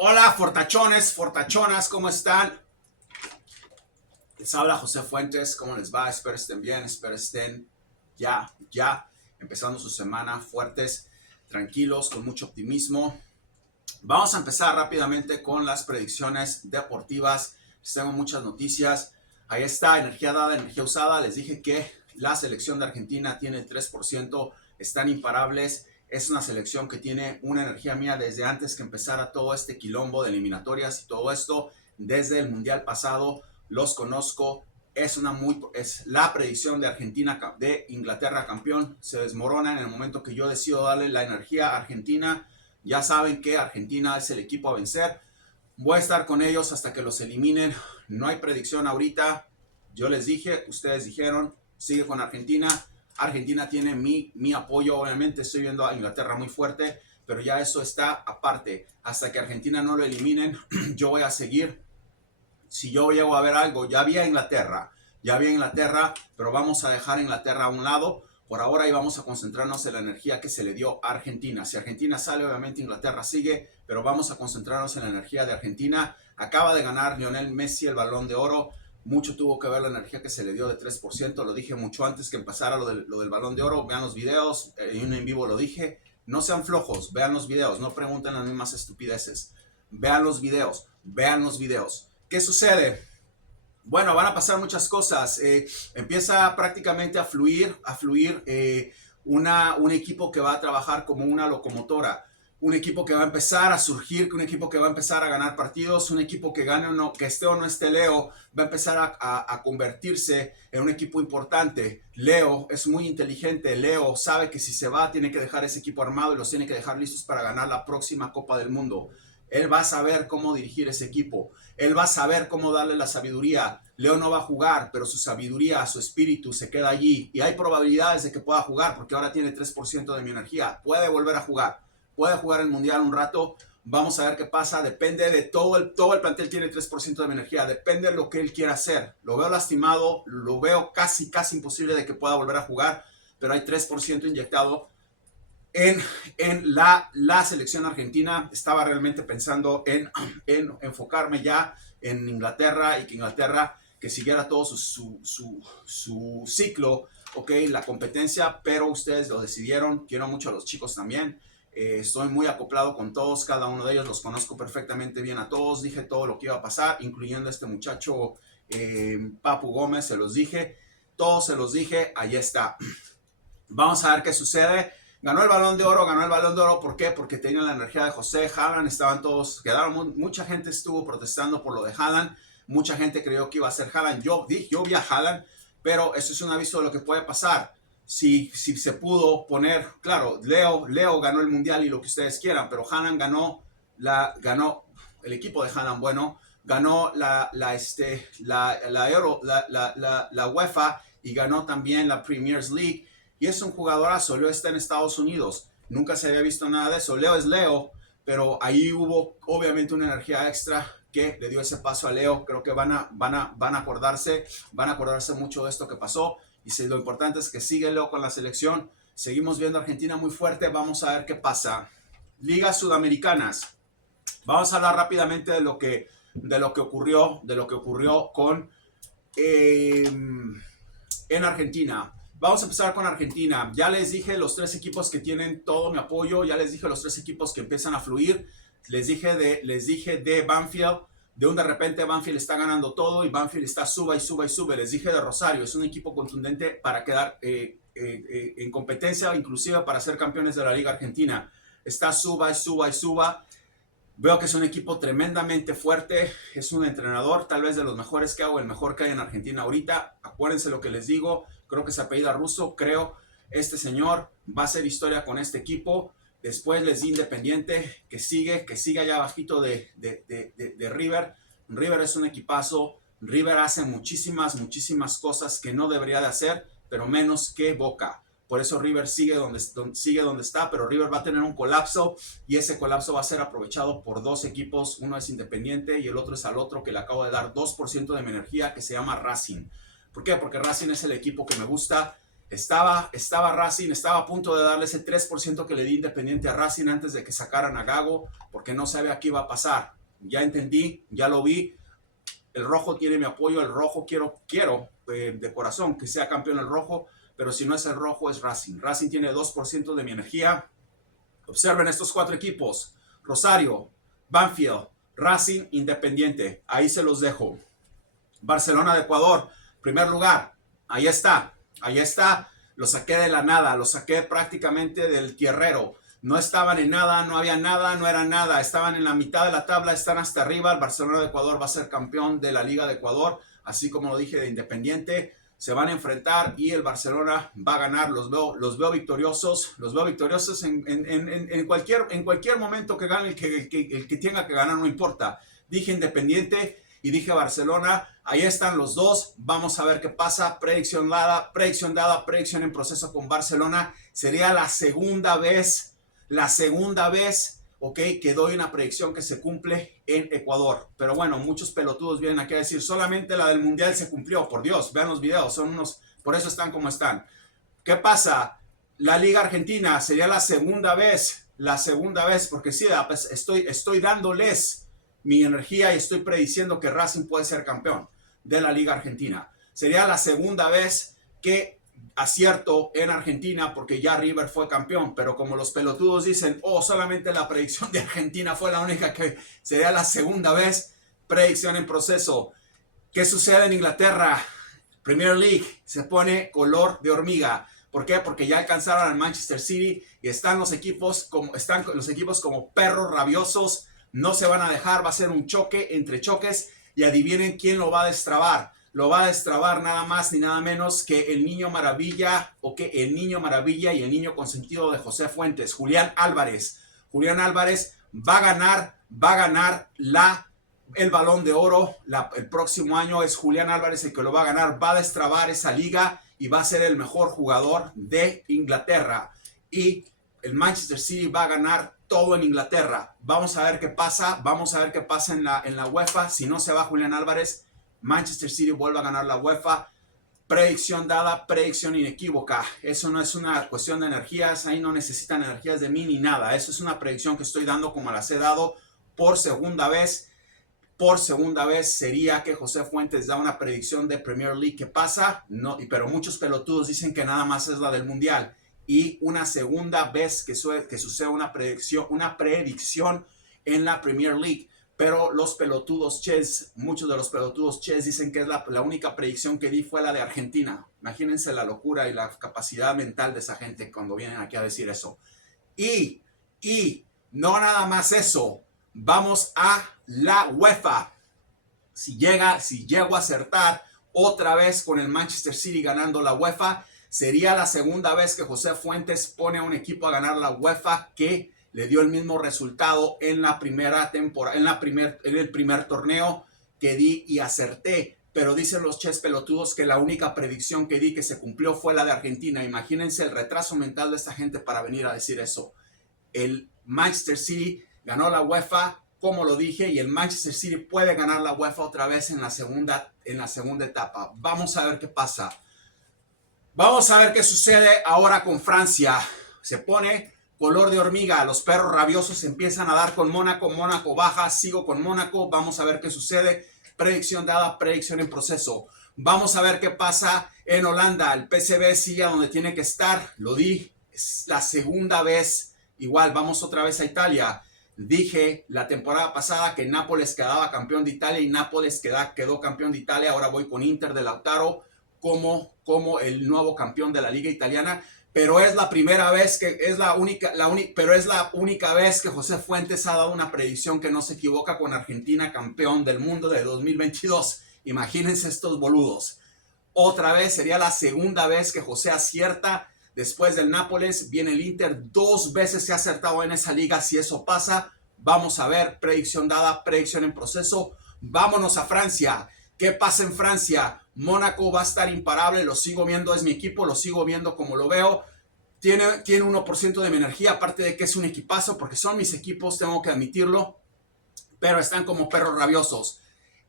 Hola, fortachones, fortachonas, ¿cómo están? Les habla José Fuentes, ¿cómo les va? Espero estén bien, espero estén ya, empezando su semana fuertes, tranquilos, con mucho optimismo. Vamos a empezar rápidamente con las predicciones deportivas. Les tengo muchas noticias. Ahí está, energía dada, energía usada. Les dije que la selección de Argentina tiene el 3%, están imparables. Es una selección que tiene una energía mía desde antes que empezara todo este quilombo de eliminatorias y todo esto. Desde el Mundial pasado los conozco. Es la predicción de Argentina, de Inglaterra campeón. Se desmorona en el momento que yo decido darle la energía a Argentina. Ya saben que Argentina es el equipo a vencer. Voy a estar con ellos hasta que los eliminen. No hay predicción ahorita. Yo les dije, ustedes dijeron, sigue con Argentina. Argentina tiene mi apoyo, obviamente. Estoy viendo a Inglaterra muy fuerte, pero ya eso está aparte. Hasta que Argentina no lo eliminen, yo voy a seguir. Si yo llego a ver algo, ya había Inglaterra, pero vamos a dejar Inglaterra a un lado por ahora y vamos a concentrarnos en la energía que se le dio a Argentina. Si Argentina sale, obviamente Inglaterra sigue, pero vamos a concentrarnos en la energía de Argentina. Acaba de ganar Lionel Messi el Balón de Oro. Mucho tuvo que ver la energía que se le dio de 3%. Lo dije mucho antes que empezara lo del Balón de Oro. Vean los videos, en vivo lo dije. No sean flojos, vean los videos, no pregunten las mismas estupideces. Vean los videos, vean los videos. ¿Qué sucede? Bueno, van a pasar muchas cosas. Empieza prácticamente a fluir un equipo que va a trabajar como una locomotora. Un equipo que va a empezar a surgir, un equipo que va a empezar a ganar partidos, un equipo que gane o no, que esté o no esté Leo, va a empezar a convertirse en un equipo importante. Leo es muy inteligente, Leo sabe que si se va tiene que dejar ese equipo armado y los tiene que dejar listos para ganar la próxima Copa del Mundo. Él va a saber cómo dirigir ese equipo. Él va a saber cómo darle la sabiduría. Leo no va a jugar, pero su sabiduría, su espíritu se queda allí. Y hay probabilidades de que pueda jugar porque ahora tiene 3% de mi energía. Puede volver a jugar. Puede jugar el Mundial un rato. Vamos a ver qué pasa. Depende de todo el plantel tiene 3% de mi energía. Depende de lo que él quiera hacer. Lo veo lastimado. Lo veo casi imposible de que pueda volver a jugar. Pero hay 3% inyectado en la selección argentina. Estaba realmente pensando en enfocarme ya en Inglaterra y que Inglaterra que siguiera todo su ciclo, ok, la competencia, pero ustedes lo decidieron. Quiero mucho a los chicos también. Estoy muy acoplado con todos, cada uno de ellos los conozco perfectamente bien a todos. Dije todo lo que iba a pasar, incluyendo a este muchacho Papu Gómez, se los dije, todos se los dije, ahí está. Vamos a ver qué sucede. Ganó el Balón de Oro, ¿por qué? Porque tenía la energía de José, Haaland, estaban todos, mucha gente estuvo protestando por lo de Haaland, mucha gente creyó que iba a ser Haaland, yo vi a Haaland, pero eso es un aviso de lo que puede pasar. Si se pudo poner, claro, Leo ganó el Mundial y lo que ustedes quieran, pero Haaland ganó el equipo de Haaland, bueno, ganó la UEFA y ganó también la Premier League. Y es un jugadorazo. Leo está en Estados Unidos. Nunca se había visto nada de eso. Leo es Leo, pero ahí hubo obviamente una energía extra que le dio ese paso a Leo. Creo que van a acordarse mucho de esto que pasó. Y si lo importante es que sigue Leo con la selección. Seguimos viendo a Argentina muy fuerte. Vamos a ver qué pasa. Ligas sudamericanas. Vamos a hablar rápidamente de lo que ocurrió con en Argentina. Vamos a empezar con Argentina. Ya les dije los tres equipos que tienen todo mi apoyo. Ya les dije los tres equipos que empiezan a fluir. Les dije de Banfield. De repente Banfield está ganando todo y Banfield está suba y sube. Les dije de Rosario. Es un equipo contundente para quedar en competencia, inclusive para ser campeones de la Liga Argentina. Está suba. Veo que es un equipo tremendamente fuerte. Es un entrenador tal vez de los mejores que hago, el mejor que hay en Argentina ahorita. Acuérdense lo que les digo. Creo que se apellida Russo. Creo este señor va a hacer historia con este equipo. Después les di Independiente, que sigue allá abajito de River. River es un equipazo. River hace muchísimas cosas que no debería de hacer, pero menos que Boca. Por eso River sigue donde está, pero River va a tener un colapso y ese colapso va a ser aprovechado por dos equipos. Uno es Independiente y el otro es al otro que le acabo de dar 2% de mi energía, que se llama Racing. ¿Por qué? Porque Racing es el equipo que me gusta. Estaba Racing, estaba a punto de darle ese 3% que le di Independiente a Racing antes de que sacaran a Gago, porque no sabía qué iba a pasar. Ya entendí, ya lo vi. El rojo tiene mi apoyo, el rojo quiero de corazón que sea campeón el rojo, pero si no es el rojo es Racing. Racing tiene 2% de mi energía. Observen estos 4 equipos: Rosario, Banfield, Racing, Independiente. Ahí se los dejo. Barcelona de Ecuador, primer lugar. Ahí está, ahí está. Lo saqué de la nada, lo saqué prácticamente del tierrero. No estaban en nada, no había nada, no era nada. Estaban en la mitad de la tabla, están hasta arriba. El Barcelona de Ecuador va a ser campeón de la Liga de Ecuador, así como lo dije de Independiente. Se van a enfrentar y el Barcelona va a ganar. Los veo victoriosos. Los veo victoriosos en cualquier momento que gane el que tenga que ganar, no importa. Dije Independiente y dije Barcelona. Ahí están los dos. Vamos a ver qué pasa. Predicción dada, predicción en proceso con Barcelona. Sería la segunda vez, ok, que doy una predicción que se cumple en Ecuador. Pero bueno, muchos pelotudos vienen aquí a decir, solamente la del Mundial se cumplió. Por Dios, vean los videos, son unos, por eso están como están. ¿Qué pasa? La Liga Argentina sería la segunda vez, porque sí, pues estoy dándoles mi energía y estoy prediciendo que Racing puede ser campeón de la Liga Argentina. Sería la segunda vez que acierto en Argentina, porque ya River fue campeón, pero como los pelotudos dicen, solamente la predicción de Argentina fue la única, que sería la segunda vez. Predicción en proceso. ¿Qué sucede en Inglaterra? Premier League se pone color de hormiga. ¿Por qué? Porque ya alcanzaron al Manchester City y están los equipos como perros rabiosos. No se van a dejar, va a ser un choque entre choques y adivinen quién lo va a destrabar. Lo va a destrabar nada más ni nada menos que el Niño Maravilla, el Niño Maravilla y el niño consentido de José Fuentes, Julián Álvarez. Julián Álvarez va a ganar el Balón de Oro. El próximo año es Julián Álvarez el que lo va a ganar, va a destrabar esa liga y va a ser el mejor jugador de Inglaterra. Y el Manchester City va a ganar todo en Inglaterra. Vamos a ver qué pasa, en la UEFA. Si no se va Julián Álvarez, Manchester City vuelve a ganar la UEFA. Predicción dada, predicción inequívoca. Eso no es una cuestión de energías, ahí no necesitan energías de mí ni nada. Eso es una predicción que estoy dando como las he dado por segunda vez. Por segunda vez sería que José Fuentes da una predicción de Premier League. ¿Qué pasa? No, pero muchos pelotudos dicen que nada más es la del Mundial. Y una segunda vez que sucede una predicción en la Premier League. Pero los pelotudos chess, muchos de los pelotudos chess dicen que es la única predicción que di fue la de Argentina. Imagínense la locura y la capacidad mental de esa gente cuando vienen aquí a decir eso. Y no nada más eso. Vamos a la UEFA. Si llego a acertar otra vez con el Manchester City ganando la UEFA, sería la segunda vez que José Fuentes pone a un equipo a ganar la UEFA que le dio el mismo resultado en la primera temporada, en el primer torneo que di y acerté. Pero dicen los chess pelotudos que la única predicción que di que se cumplió fue la de Argentina. Imagínense el retraso mental de esta gente para venir a decir eso. El Manchester City ganó la UEFA, como lo dije, y el Manchester City puede ganar la UEFA otra vez en la segunda etapa. Vamos a ver qué pasa. Vamos a ver qué sucede ahora con Francia. Se pone color de hormiga. Los perros rabiosos empiezan a dar con Mónaco. Mónaco baja. Sigo con Mónaco. Vamos a ver qué sucede. Predicción dada, predicción en proceso. Vamos a ver qué pasa en Holanda. El PSV sigue a donde tiene que estar. Lo di. Es la segunda vez. Igual, vamos otra vez a Italia. Dije la temporada pasada que Nápoles quedaba campeón de Italia y Nápoles quedó campeón de Italia. Ahora voy con Inter de Lautaro como el nuevo campeón de la Liga Italiana. Pero es la primera vez pero es la única vez que José Fuentes ha dado una predicción que no se equivoca, con Argentina campeón del mundo de 2022. Imagínense estos boludos. Otra vez, sería la segunda vez que José acierta. Después del Nápoles viene el Inter. 2 veces se ha acertado en esa liga. Si eso pasa, vamos a ver. Predicción dada, predicción en proceso. Vámonos a Francia. ¿Qué pasa en Francia? Mónaco va a estar imparable. Lo sigo viendo, es mi equipo. Lo sigo viendo como lo veo. Tiene 1% de mi energía. Aparte de que es un equipazo, porque son mis equipos, tengo que admitirlo. Pero están como perros rabiosos.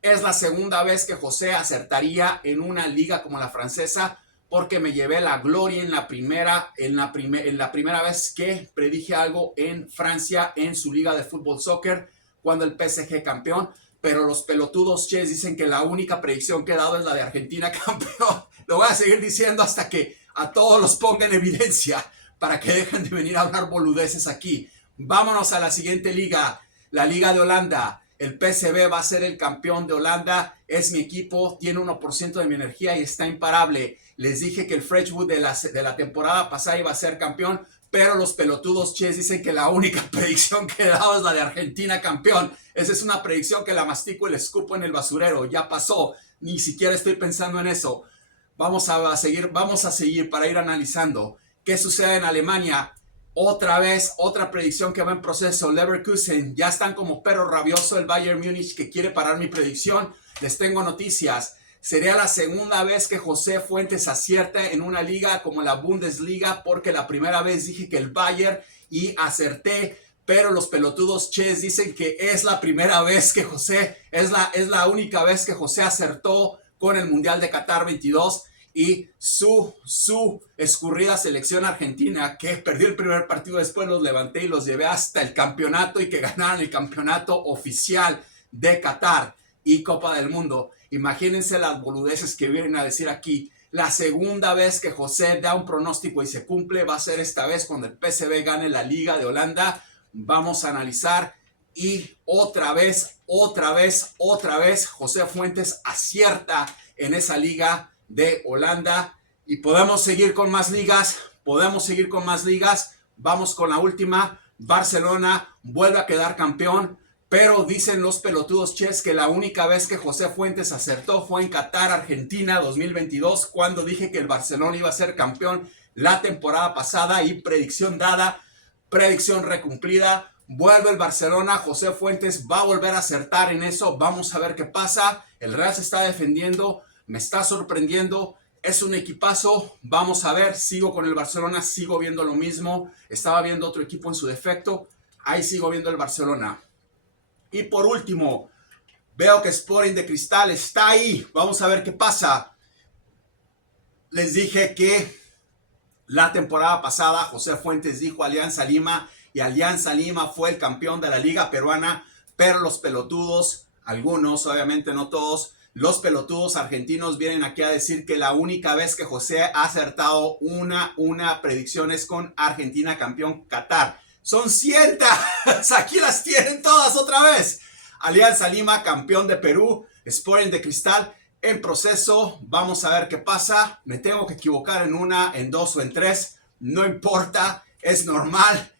Es la segunda vez que José acertaría en una liga como la francesa. porque me llevé la gloria en la primera vez que predije algo en Francia en su liga de fútbol soccer cuando el PSG campeón. Pero los pelotudos ches dicen que la única predicción que he dado es la de Argentina campeón. Lo voy a seguir diciendo hasta que a todos los ponga en evidencia para que dejen de venir a hablar boludeces aquí. Vámonos a la siguiente liga, la Liga de Holanda. El PSV va a ser el campeón de Holanda. Es mi equipo, tiene 1% de mi energía y está imparable. Les dije que el Fredwood de la temporada pasada iba a ser campeón, pero los pelotudos ches dicen que la única predicción que he dado es la de Argentina campeón. Esa es una predicción que la mastico y la escupo en el basurero. Ya pasó, ni siquiera estoy pensando en eso. Vamos a seguir para ir analizando qué sucede en Alemania. Otra vez, otra predicción que va en proceso. Leverkusen, ya están como perro rabioso el Bayern Múnich que quiere parar mi predicción. Les tengo noticias. Sería la segunda vez que José Fuentes acierta en una liga como la Bundesliga, porque la primera vez dije que el Bayern y acerté, pero los pelotudos ches dicen que es la primera vez que José, es la única vez que José acertó con el Mundial de Qatar 22 y su escurrida selección argentina, que perdió el primer partido, después los levanté y los llevé hasta el campeonato y que ganaron el campeonato oficial de Qatar y Copa del Mundo. Imagínense las boludeces que vienen a decir aquí. La segunda vez que José da un pronóstico y se cumple va a ser esta vez cuando el PSV gane la Liga de Holanda. Vamos a analizar y otra vez, José Fuentes acierta en esa Liga de Holanda y podemos seguir con más ligas, Vamos con la última. Barcelona vuelve a quedar campeón. Pero dicen los pelotudos ches que la única vez que José Fuentes acertó fue en Qatar, Argentina 2022, cuando dije que el Barcelona iba a ser campeón la temporada pasada y predicción dada, predicción recumplida. Vuelve el Barcelona, José Fuentes va a volver a acertar en eso. Vamos a ver qué pasa. El Real se está defendiendo, me está sorprendiendo. Es un equipazo, vamos a ver. Sigo con el Barcelona, sigo viendo lo mismo. Estaba viendo otro equipo en su defecto. Ahí sigo viendo el Barcelona. Y por último, veo que Sporting de Cristal está ahí. Vamos a ver qué pasa. Les dije que la temporada pasada José Fuentes dijo Alianza Lima y Alianza Lima fue el campeón de la Liga Peruana, pero los pelotudos, algunos, obviamente no todos, los pelotudos argentinos vienen aquí a decir que la única vez que José ha acertado una predicción es con Argentina campeón Qatar. Son cientos, aquí las tienen todas otra vez. Alianza Lima, campeón de Perú, Sporting de Cristal, en proceso. Vamos a ver qué pasa. Me tengo que equivocar en una, en dos o en tres. No importa, es normal.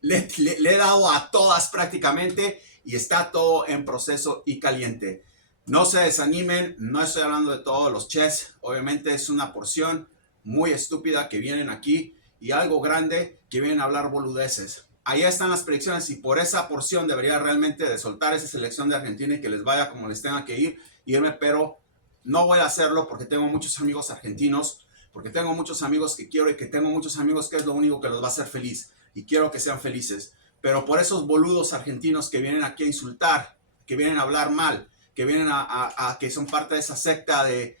Le he dado a todas prácticamente y está todo en proceso y caliente. No se desanimen, no estoy hablando de todos los ches. Obviamente es una porción muy estúpida que vienen aquí y algo grande que vienen a hablar boludeces. Ahí están las predicciones y por esa porción debería realmente de soltar esa selección de Argentina y que les vaya como les tenga que irme, pero no voy a hacerlo porque tengo muchos amigos argentinos, porque tengo muchos amigos que quiero y que tengo muchos amigos que es lo único que los va a hacer feliz y quiero que sean felices. Pero por esos boludos argentinos que vienen aquí a insultar, que vienen a hablar mal, que vienen a que son parte de esa secta del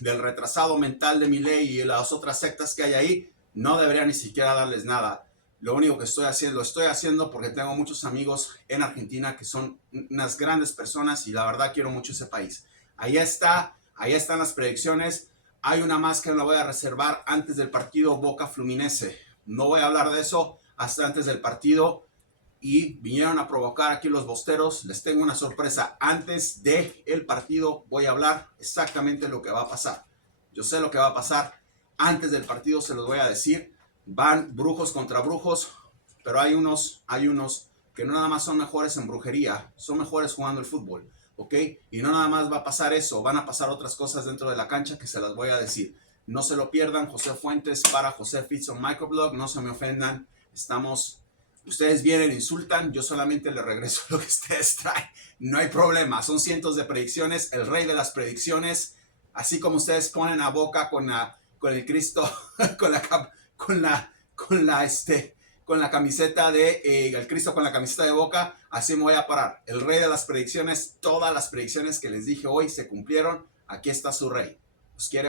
retrasado mental de Milei y las otras sectas que hay ahí, no debería ni siquiera darles nada. Lo único que estoy haciendo porque tengo muchos amigos en Argentina que son unas grandes personas y la verdad quiero mucho ese país. Ahí están las predicciones. Hay una más que la voy a reservar antes del partido Boca Fluminense. No voy a hablar de eso hasta antes del partido. Y vinieron a provocar aquí los bosteros. Les tengo una sorpresa. Antes del partido voy a hablar exactamente lo que va a pasar. Yo sé lo que va a pasar. Antes del partido se los voy a decir. Van brujos contra brujos. Pero hay unos que no nada más son mejores en brujería. Son mejores jugando el fútbol. ¿Ok? Y no nada más va a pasar eso. Van a pasar otras cosas dentro de la cancha que se las voy a decir. No se lo pierdan. José Fuentes para José Fitson Microblog. No se me ofendan. Ustedes vienen, insultan, yo solamente les regreso lo que ustedes traen. No hay problema, son cientos de predicciones, el rey de las predicciones. Así como ustedes ponen a Boca con el Cristo, con la camiseta el Cristo con la camiseta de Boca, así me voy a parar. El rey de las predicciones, todas las predicciones que les dije hoy se cumplieron. Aquí está su rey. Los quiere.